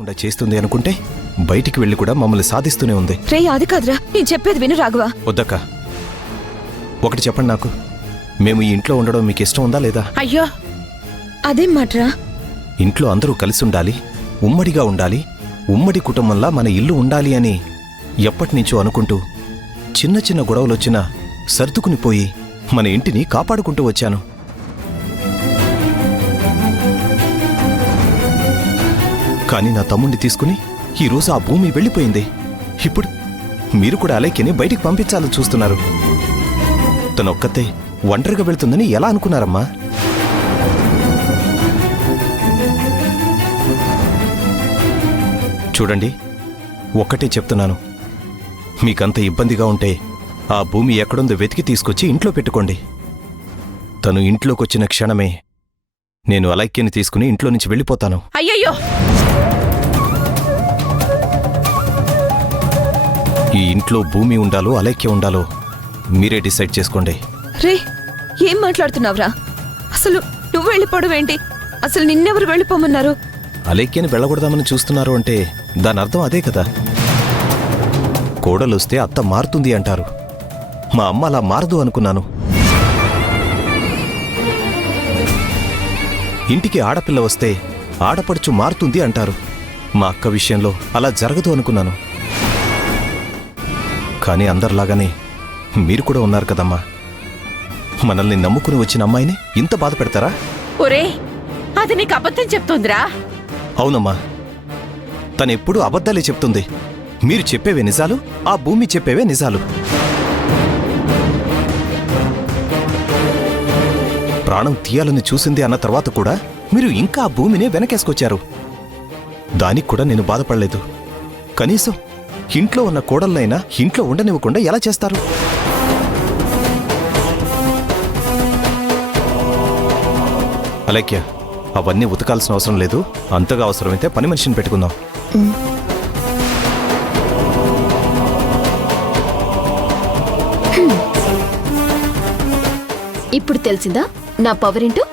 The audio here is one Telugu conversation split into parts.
లేకుండా చేస్తుంది అనుకుంటే బయటికి వెళ్ళి కూడా మమ్మల్ని సాధిస్తూనే ఉంది. రే అది కాదురా, నేను చెప్పేది విను రాఘవ. వద్దక్క, ఒకటి చెప్పండి నాకు, మేము ఈ ఇంట్లో ఉండడం మీకు ఇష్టం ఉందా లేదా? అయ్యో అదేం మాట్రా? ఇంట్లో అందరూ కలిసి ఉండాలి, ఉమ్మడిగా ఉండాలి, ఉమ్మడి కుటుంబంలా మన ఇల్లు ఉండాలి అని ఎప్పటినుంచో అనుకుంటూ చిన్న చిన్న గొడవలొచ్చినా సర్దుకుని పోయి మన ఇంటిని కాపాడుకుంటూ వచ్చాను. కానీ నా తమ్ముణ్ణి తీసుకుని ఈరోజు ఆ భూమి వెళ్ళిపోయింది. ఇప్పుడు మీరు కూడా అలైక్యని బయటికి పంపించాలని చూస్తున్నారు. తనొక్కతే ఒంటరిగా వెళ్తుందని ఎలా అనుకున్నారమ్మా? చూడండి, ఒక్కటే చెప్తున్నాను, మీకంత ఇబ్బందిగా ఉంటే ఆ భూమి ఎక్కడుందో వెతికి తీసుకొచ్చి ఇంట్లో పెట్టుకోండి. తను ఇంట్లోకొచ్చిన క్షణమే నేను అలైక్యని తీసుకుని ఇంట్లో నుంచి వెళ్ళిపోతాను. అయ్యయ్యో, ఈ ఇంట్లో భూమి ఉండాలో అలైక్య ఉండాలో మీరే డిసైడ్ చేసుకోండి. రే ఏం మాట్లాడుతున్నావురా? అసలు నువ్వు వెళ్ళిపోవడం ఏంటి? అసలు నిన్నెవరు వెళ్ళిపోమన్నారు? అలైక్యని వెళ్ళకూడదామని చూస్తున్నారు అంటే దాని అర్థం అదే కదా. కోడలొస్తే అత్త మారుతుంది అంటారు. మా అమ్మ అలా మారదు అనుకున్నాను. ఇంటికి ఆడపిల్ల వస్తే ఆడపడుచు మారుతుంది అంటారు. మా అక్క విషయంలో అలా జరగదు అనుకున్నాను. కానీ అందరిలాగానే మీరు కూడా ఉన్నారు కదమ్మా. మనల్ని నమ్ముకుని వచ్చిన అమ్మాయిని ఇంత బాధ పెడతారా? ఒరే, అది నీకు అబద్ధం చెప్తుందిరా. అవునమ్మా, తనెప్పుడూ అబద్ధాలే చెప్తుంది. మీరు చెప్పేవే నిజాలు, ఆ భూమి చెప్పేవే నిజాలు. ప్రాణం తీయాలని చూసింది అన్న తర్వాత కూడా మీరు ఇంకా ఆ భూమినే వెనకేసుకొచ్చారు. దానికి కూడా నేను బాధపడలేదు. కనీసం ఇంట్లో ఉన్న కోడళ్ళైనా ఇంట్లో ఉండనివ్వకుండా ఎలా చేస్తారు? అలైక్య, అవన్నీ ఉతకాల్సిన అవసరం లేదు. అంతగా అవసరమైతే పని మనిషిని పెట్టుకుందాం. ఇప్పుడు తెలిసిందా నా పవర్ ఏంటో?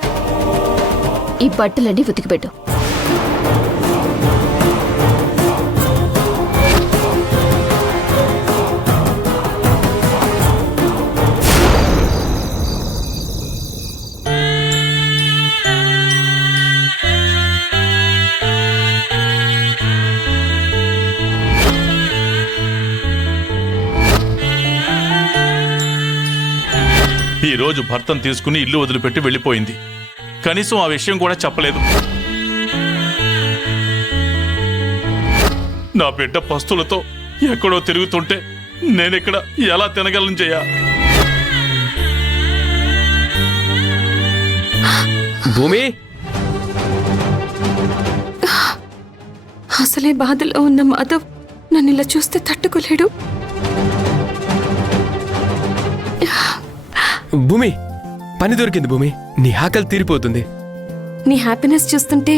ఈ బట్టలన్నీ ఉతికిపెట్టు. ఈ రోజు భర్తను తీసుకుని ఇల్లు వదిలిపెట్టి వెళ్ళిపోయింది. కనీసం ఆ విషయం కూడా చెప్పలేదు. నా బిడ్డ పస్తులతో ఎక్కడో తిరుగుతుంటే నేనిక్కడ ఎలా తినగలను జయ? భూమి అసలే బాధలో ఉన్న మాధవ్ నన్ను ఇలా చూస్తే తట్టుకోలేడు. భూమి, పని దొరికింది భూమి. నీ ఆకలి తీరిపోతుంది. నీ హ్యాపీనెస్ చూస్తుంటే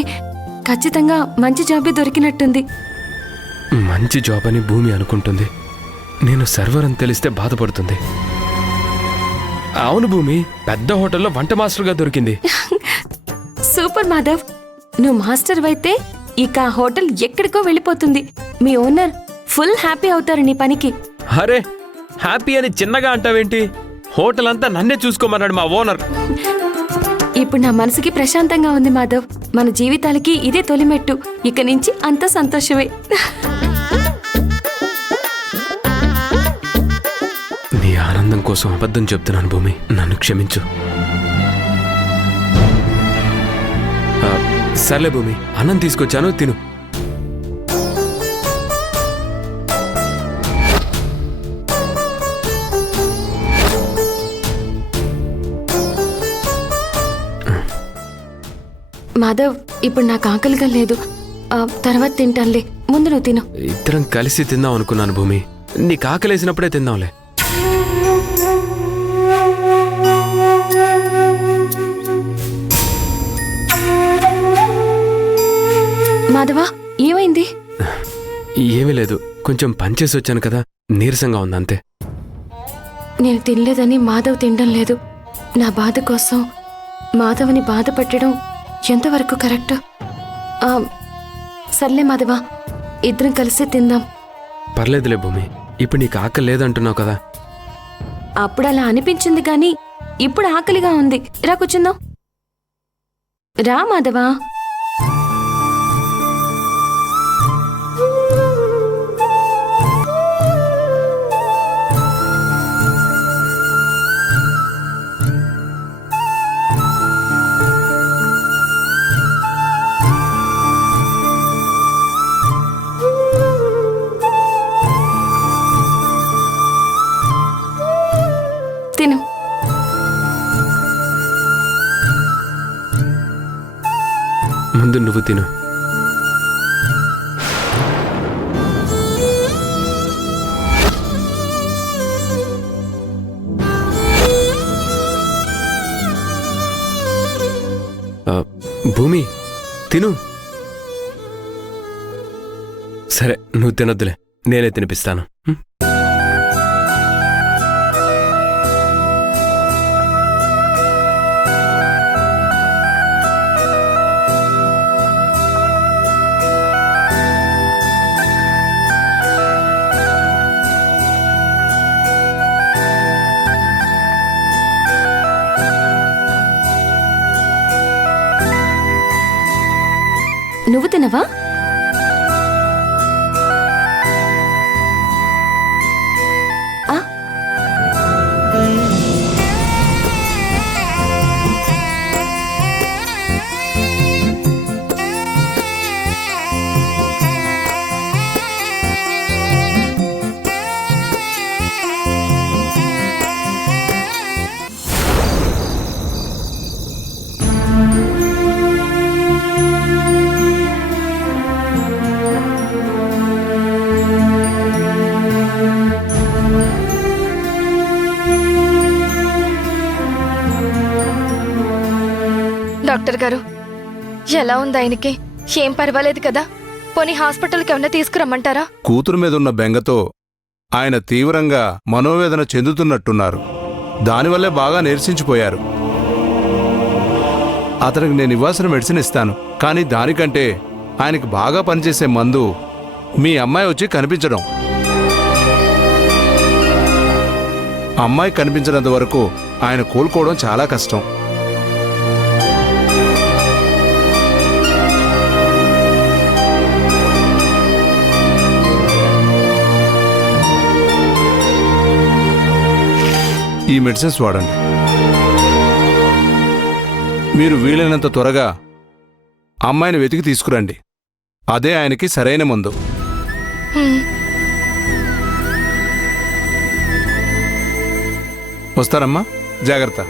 ఖచ్చితంగా మంచి జాబే దొరికినట్టుంది. మంచి జాబ్ అని భూమి అనుకుంటుంది. నేను సర్వర్ అని తెలిస్తే బాధపడుతుంది. అవును భూమి, పెద్ద హోటల్లో వంట మాస్టర్గా దొరికింది. సూపర్ మాధవ్, నువ్వు మాస్టర్ అయితే ఇక ఆ హోటల్ ఎక్కడికో వెళ్ళిపోతుంది. మీ ఓనర్ ఫుల్ హ్యాపీ అవుతారు నీ పనికి. అరే, హ్యాపీ అని చిన్నగా అంటావేంటి? హోటల్ అంతా నన్నే చూసుకోమన్నాడు మా ఓనర్. ఇప్పుడు నా మనసుకి ప్రశాంతంగా ఉంది మాధవ్. మన జీవితాలకి ఇదే తొలిమెట్టు. ఇక నుంచి అంతా సంతోషమే. నీ ఆనందం కోసం అబద్ధం చెప్తున్నాను భూమి, నన్ను క్షమించు. సర్లే భూమి, అన్నం తీసుకొచ్చాను, తిను. మాధవ్, ఇప్పుడు నాకు ఆకలిగా లేదు. తర్వాత తింటానులే, ముందు నువ్వు తిను. ఇద్దరం కలిసి తిందాం అనుకున్నాను భూమి. నీకు ఆకలేసినప్పుడే తిందాంలే. మాధవా, ఏమైంది? ఏమీ లేదు, కొంచెం పనిచేసి వచ్చాను కదా, నీరసంగా ఉంది అంతే. నేను తినలేదని మాధవ్ తినడం లేదు. నా బాధ కోసం మాధవ్ని బాధ పెట్టడం ఎంతవరకు కరెక్ట్? సర్లే మాధవ, ఇద్దరం కలిసి తిందాం. పర్లేదులే భూమి, ఇప్పుడు నీకు ఆకలి లేదంటున్నావు కదా. అప్పుడు అలా అనిపించింది కానీ ఇప్పుడు ఆకలిగా ఉంది. రా కూర్చుందాం. రా మాధవా. తిను. ముందు నువ్వు తిను. భూమి తిను. సరే నువ్వు తినొద్దులే, నేనే తినిపిస్తాను. నువ్వు తినవా? ఆ? డాక్టర్ గారు, ఎలా ఉంది ఆయనకి? ఏం పర్వాలేదు కదా? పోనీ హాస్పిటల్కి ఏమన్నా తీసుకురమ్మంటారా? కూతురు మీదున్న బెంగతో ఆయన తీవ్రంగా మనోవేదన చెందుతున్నట్టున్నారు. దానివల్లే బాగా నీరసించిపోయారు. అతనికి నేను ఇవ్వాల్సిన మెడిసిన్ ఇస్తాను, కానీ దానికంటే ఆయనకి బాగా పనిచేసే మందు మీ అమ్మాయి వచ్చి కనిపించడం. అమ్మాయి కనిపించినంత వరకు ఆయన కోలుకోవడం చాలా కష్టం. ఈ మెడిసిన్స్ వాడండి. మీరు వీలైనంత త్వరగా అమ్మాయిని వెతికి తీసుకురండి. అదే ఆయనకి సరైన మందు. వస్తారమ్మా, జాగ్రత్త.